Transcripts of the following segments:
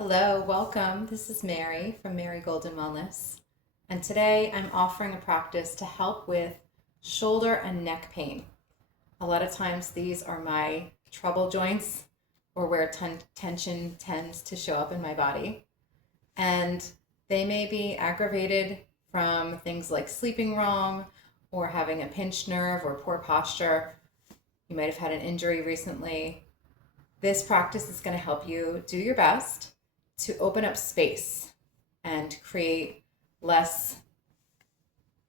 Hello, welcome. This is Mary from Mary Golden Wellness. And today I'm offering a practice to help with shoulder and neck pain. A lot of times these are my trouble joints or where tension tends to show up in my body. And they may be aggravated from things like sleeping wrong or having a pinched nerve or poor posture. You might have had an injury recently. This practice is going to help you do your best to open up space and create less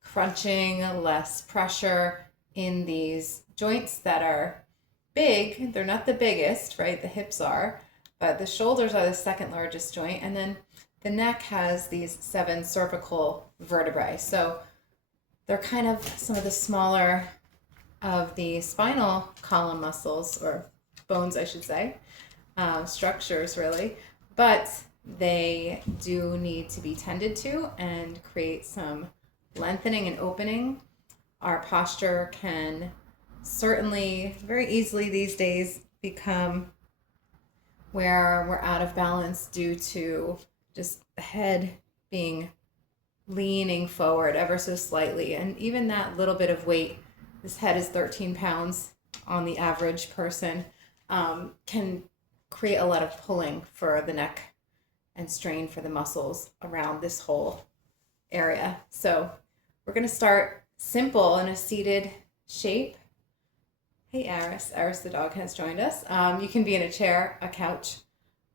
crunching, less pressure in these joints that are big. They're not the biggest, right? The hips are, but the shoulders are the second largest joint. And then the neck has these 7 cervical vertebrae. So they're kind of some of the smaller of the spinal column muscles, or bones, I should say, structures really, but they do need to be tended to and create some lengthening and opening. Our posture can certainly very easily these days become where we're out of balance due to just the head being leaning forward ever so slightly. And even that little bit of weight, this head is 13 pounds on the average person, can create a lot of pulling for the neck and strain for the muscles around this whole area. So we're going to start simple in a seated shape. Hey, Aris the dog has joined us. You can be in a chair, a couch,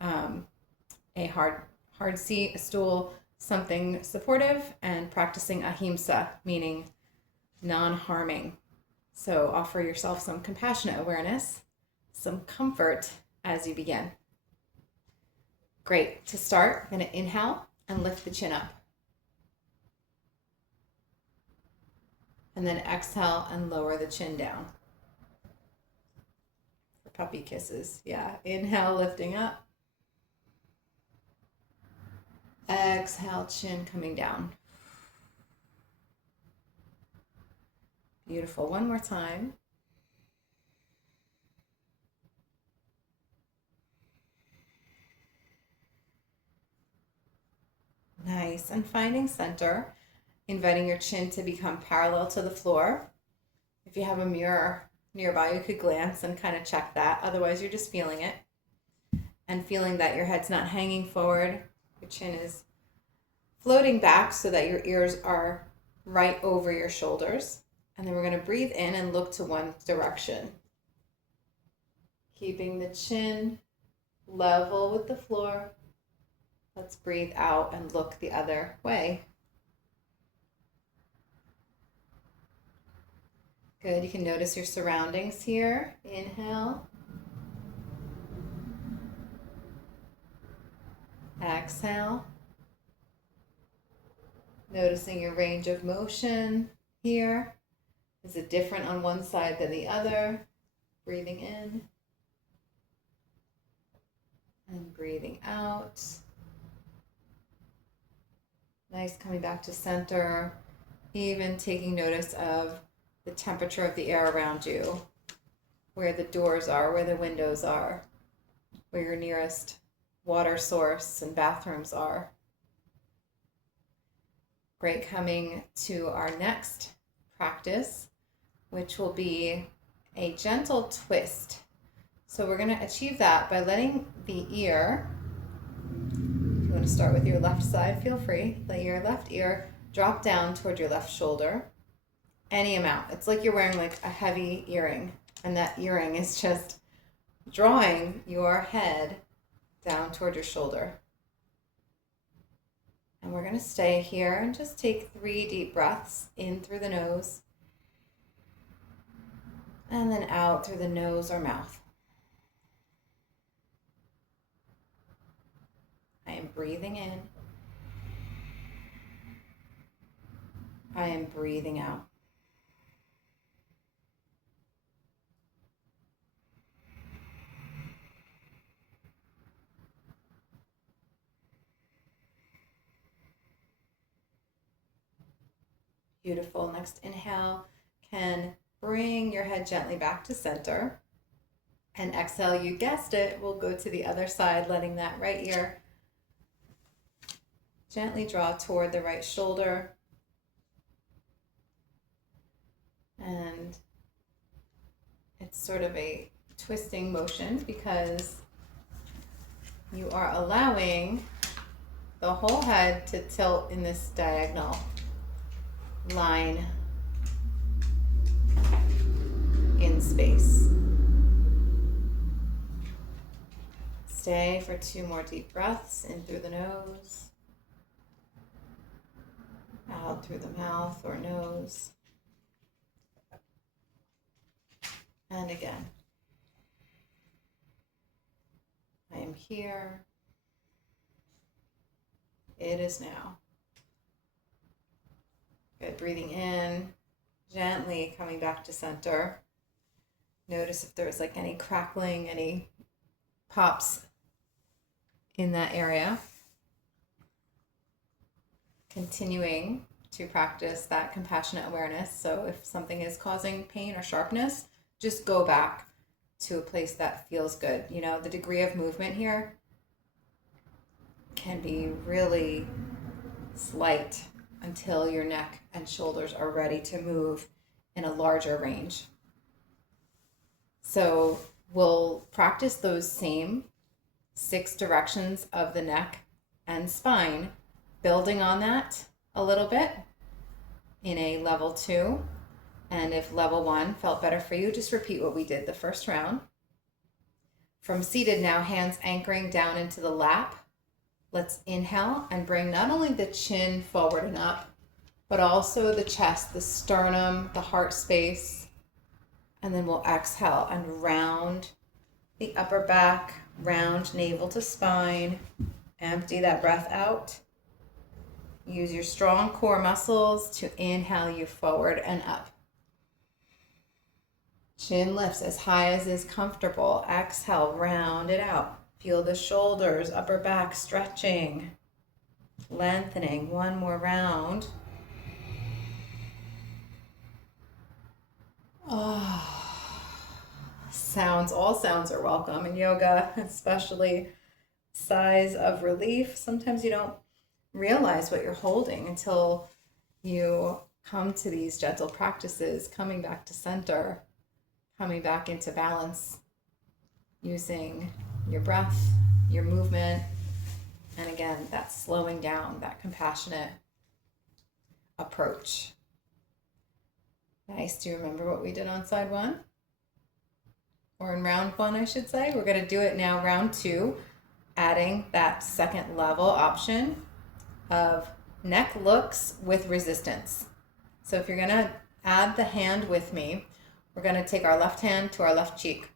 a hard seat, a stool, something supportive, and practicing ahimsa, meaning non-harming. So offer yourself some compassionate awareness, some comfort as you begin. Great. To start, I'm going to inhale and lift the chin up. And then exhale and lower the chin down. For puppy kisses. Yeah. Inhale, lifting up. Exhale, chin coming down. Beautiful. One more time. Nice. And finding center, inviting your chin to become parallel to the floor. If you have a mirror nearby, you could glance and kind of check that. Otherwise, you're just feeling it and feeling that your head's not hanging forward. Your chin is floating back so that your ears are right over your shoulders. And then we're going to breathe in and look to one direction. Keeping the chin level with the floor. Let's breathe out and look the other way. Good. You can notice your surroundings here. Inhale. Exhale. Noticing your range of motion here. Is it different on one side than the other? Breathing in and breathing out. Nice, coming back to center. Even taking notice of the temperature of the air around you, where the doors are, where the windows are, where your nearest water source and bathrooms are. Great, coming to our next practice, which will be a gentle twist. So we're going to achieve that by letting the ear, if you want to start with your left side, feel free. Let your left ear drop down toward your left shoulder. Any amount. It's like you're wearing like a heavy earring, and that earring is just drawing your head down toward your shoulder. And we're going to stay here and just take 3 deep breaths in through the nose and then out through the nose or mouth. I am breathing in. I am breathing out. Beautiful. Next inhale can bring your head gently back to center. And exhale, you guessed it, we'll go to the other side, letting that right ear Gently draw toward the right shoulder. And it's sort of a twisting motion because you are allowing the whole head to tilt in this diagonal line in space. Stay for 2 more deep breaths, in through the nose, out through the mouth or nose. And again. I am here. It is now. Good. Breathing in, gently coming back to center. Notice if there's like any crackling, any pops in that area. Continuing to practice that compassionate awareness. So if something is causing pain or sharpness, just go back to a place that feels good. You know, the degree of movement here can be really slight until your neck and shoulders are ready to move in a larger range. So we'll practice those same 6 directions of the neck and spine, building on that a little bit in a level 2. And if level 1 felt better for you, just repeat what we did the first round. From seated now, hands anchoring down into the lap. Let's inhale and bring not only the chin forward and up, but also the chest, the sternum, the heart space. And then we'll exhale and round the upper back, round navel to spine. Empty that breath out. Use your strong core muscles to inhale you forward and up. Chin lifts as high as is comfortable. Exhale, round it out. Feel the shoulders, upper back stretching, lengthening. 1 more round. Oh. Sounds, all sounds are welcome in yoga, especially sighs of relief. Sometimes you don't realize what you're holding until you come to these gentle practices, coming back to center, coming back into balance, using your breath, your movement, and again, that slowing down, that compassionate approach. Nice. Do you remember what we did on side 1? Or in round 1, I should say. We're going to do it now, round 2, adding that second level option of neck looks with resistance. So if you're going to add the hand with me, we're going to take our left hand to our left cheek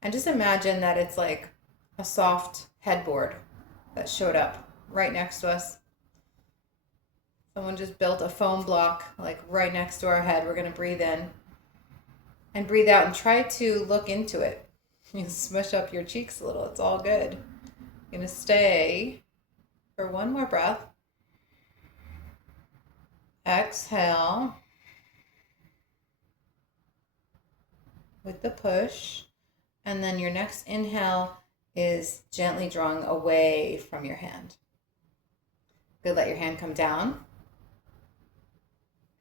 and just imagine that it's like a soft headboard that showed up right next to us. Someone just built a foam block like right next to our head. We're going to breathe in and breathe out and try to look into it. You smush up your cheeks a little. It's all good. You're going to stay for 1 more breath. Exhale with the push. And then your next inhale is gently drawing away from your hand. Good. Let your hand come down.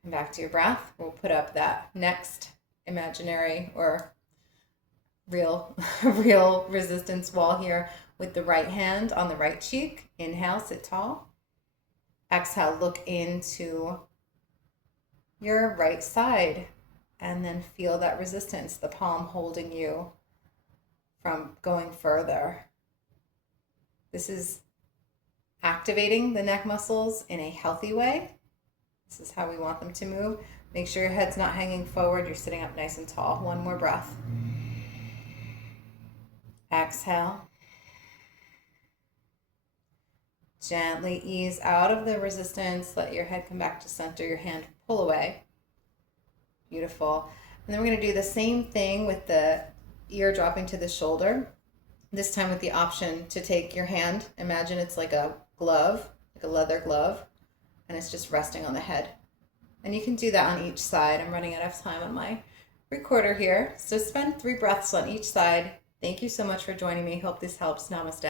Come back to your breath. We'll put up that next imaginary or real resistance wall here with the right hand on the right cheek. Inhale, sit tall. Exhale, look into your right side and then feel that resistance, the palm holding you from going further. This is activating the neck muscles in a healthy way. This is how we want them to move. Make sure your head's not hanging forward. You're sitting up nice and tall. 1 more breath. Exhale. Gently ease out of the resistance. Let your head come back to center. Your hand pull away. Beautiful. And then we're going to do the same thing with the ear dropping to the shoulder. This time with the option to take your hand. Imagine it's like a glove, like a leather glove, and it's just resting on the head. And you can do that on each side. I'm running out of time on my recorder here. So spend 3 breaths on each side. Thank you so much for joining me. Hope this helps. Namaste.